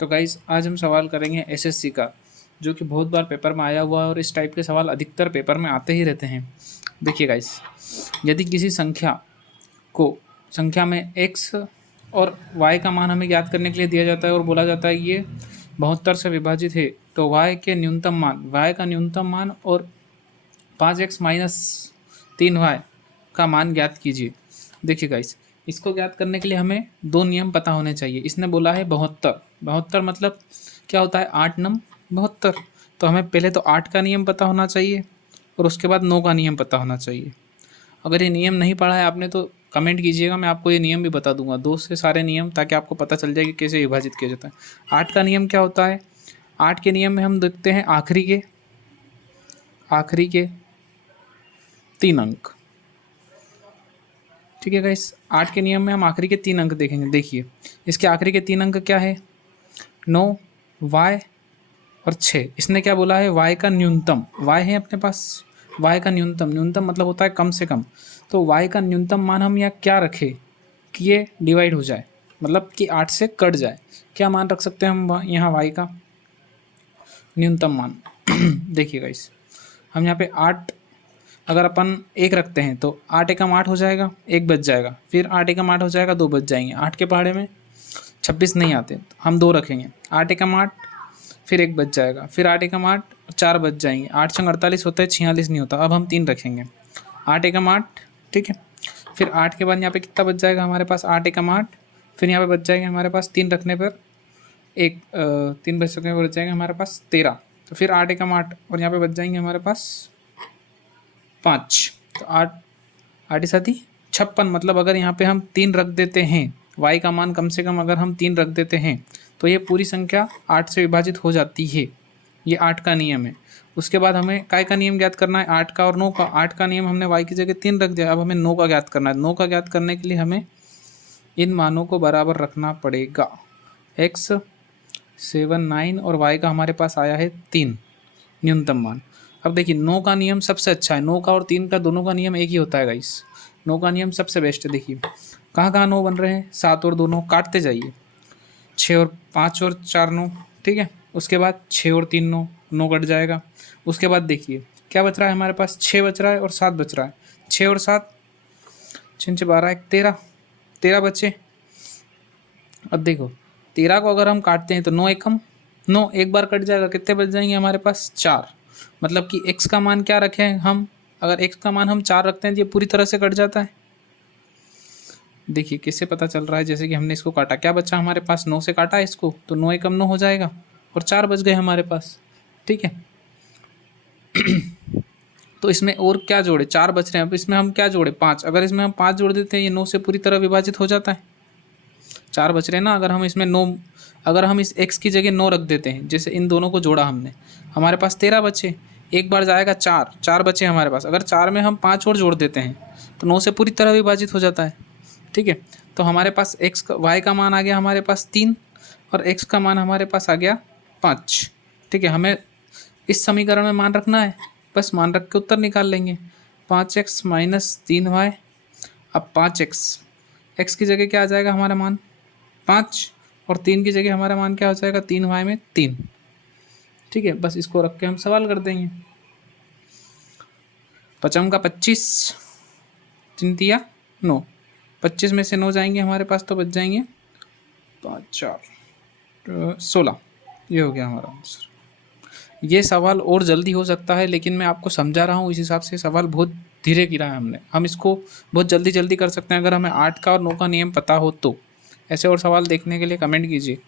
तो गाइस आज हम सवाल करेंगे एसएससी का, जो कि बहुत बार पेपर में आया हुआ है और इस टाइप के सवाल अधिकतर पेपर में आते ही रहते हैं। देखिए गाइस, यदि किसी संख्या में x और y का मान हमें ज्ञात करने के लिए दिया जाता है और बोला जाता है ये 72 से विभाजित है, तो y का न्यूनतम मान और 5x माइनस 3y का मान ज्ञात कीजिए। देखिए गाइस, इसको ज्ञात करने के लिए हमें दो नियम पता होने चाहिए। इसने बोला है 72 मतलब क्या होता है, 8 नम 72। तो हमें पहले तो 8 का नियम पता होना चाहिए और उसके बाद 9 का नियम पता होना चाहिए। अगर ये नियम नहीं पढ़ा है आपने तो कमेंट कीजिएगा, मैं आपको ये नियम भी बता दूंगा, 2 से सारे नियम, ताकि आपको पता चल जाए कि कैसे विभाजित किया जाता है। 8 का नियम क्या होता है? 8 के नियम में हम देखते हैं आखिरी के 3 अंक। ठीक है गाइस, 8 के नियम में हम आखिरी के 3 अंक देखेंगे। देखिए, इसके आखिरी के 3 अंक क्या है? 9, y और 6। इसने क्या बोला है? y का न्यूनतम, y है अपने पास, y का न्यूनतम मतलब होता है कम से कम। तो y का न्यूनतम मान हम यहाँ क्या रखें कि ये डिवाइड हो जाए, मतलब कि 8 से कट जाए। क्या मान रख सकते हैं हम यहाँ y का न्यूनतम मान? देखिए गाइस, हम यहाँ पे 8 अगर अपन 1 रखते हैं तो 8 एकम 8 हो जाएगा, 1 बच जाएगा, फिर 8 एकम 8 हो जाएगा, 2 बच जाएंगे। 8 के पहाड़े में 26 नहीं आते, तो हम 2 रखेंगे। 8 एकम 8, फिर 1 बच जाएगा, फिर 8 एकम 8, 4 बच जाएंगे। 8 छंग 48 होता है, 46 नहीं होता। अब हम 3 रखेंगे, 8 एकम 8, ठीक है। फिर 8 के बाद यहाँ पे कितना बच जाएगा हमारे पास? 8 एकम 8, फिर यहाँ पे बच जाएंगे हमारे पास 3 रखने पर 3 बच सकने पर बच जाएंगे हमारे पास 13। तो फिर 8 एकम 8 और यहाँ पे बच जाएंगे हमारे पास 5। तो 8 साथी 56। मतलब अगर यहाँ पे हम 3 रख देते हैं, y का मान कम से कम अगर हम 3 रख देते हैं तो ये पूरी संख्या 8 से विभाजित हो जाती है। ये 8 का नियम है। उसके बाद हमें काय का नियम ज्ञात करना है? 8 का और 9 का। 8 का नियम हमने y की जगह 3 रख दिया, अब हमें 9 का ज्ञात करना है। 9 का ज्ञात करने के लिए हमें इन मानों को बराबर रखना पड़ेगा। x 7, 9 और y का हमारे पास आया है 3 न्यूनतम मान। अब देखिए, 9 का नियम सबसे अच्छा है। 9 का और 3 का दोनों का नियम एक ही होता है गाइस। 9 का नियम सबसे बेस्ट है। देखिए कहाँ कहाँ 9 बन रहे हैं, 7 और 2 9, काटते जाइए। 6 और 5 और 4 9, ठीक है। उसके बाद 6 और 3 9, 9 कट जाएगा। उसके बाद देखिए क्या बच रहा है हमारे पास? 6 बच रहा है और 7 बच रहा है। 6 और 7, 6 12 1 13 बचे। अब देखो 13 को अगर हम काटते हैं तो 9 एकम 9, एक बार कट जाएगा, कितने बच जाएंगे हमारे पास? 4। मतलब कि x का मान क्या रखें हम? अगर x का मान हम 4 रखते हैं तो ये पूरी तरह से कट जाता है। देखिए कैसे पता चल रहा है, जैसे कि हमने इसको काटा, क्या बचा हमारे पास? 9 से काटा इसको तो 9 एकम 9 हो जाएगा और 4 बच गए हमारे पास, ठीक है। तो इसमें और क्या जोड़े? 4 बच रहे हैं। अब इसमें हम क्या जोड़े? 5। अगर इसमें हम 5 जोड़ देते हैं, ये 9 से पूरी तरह विभाजित हो जाता है। 4 बच रहे हैं ना। अगर हम इसमें 9, अगर हम इस x की जगह 9 रख देते हैं, जैसे इन दोनों को जोड़ा हमने, हमारे पास 13 बचे। एक बार जाएगा 4 बचे हमारे पास। अगर 4 में हम 5 और जोड़ देते हैं तो 9 से पूरी तरह विभाजित हो जाता है, ठीक है। तो हमारे पास y का मान आ गया हमारे पास 3 और x का मान हमारे पास आ गया 5, ठीक है। हमें इस समीकरण में मान रखना है, बस मान रख के उत्तर निकाल लेंगे। 5x minus 3y। अब 5x की जगह क्या आ जाएगा हमारा मान? 5 और 3 की जगह हमारा मान क्या हो जाएगा? 3y में 3, ठीक है। बस इसको रख के हम सवाल कर देंगे। 5 का 25, 3 दिया 9, 25 में से 9 जाएंगे हमारे पास तो बच जाएंगे 5 4 16। ये हो गया हमारा आंसर। ये सवाल और जल्दी हो सकता है, लेकिन मैं आपको समझा रहा हूँ, इस हिसाब से सवाल बहुत धीरे गिरा है हमने। हम इसको बहुत जल्दी कर सकते हैं अगर हमें 8 का और 9 का नियम पता हो तो। ऐसे और सवाल देखने के लिए कमेंट कीजिए।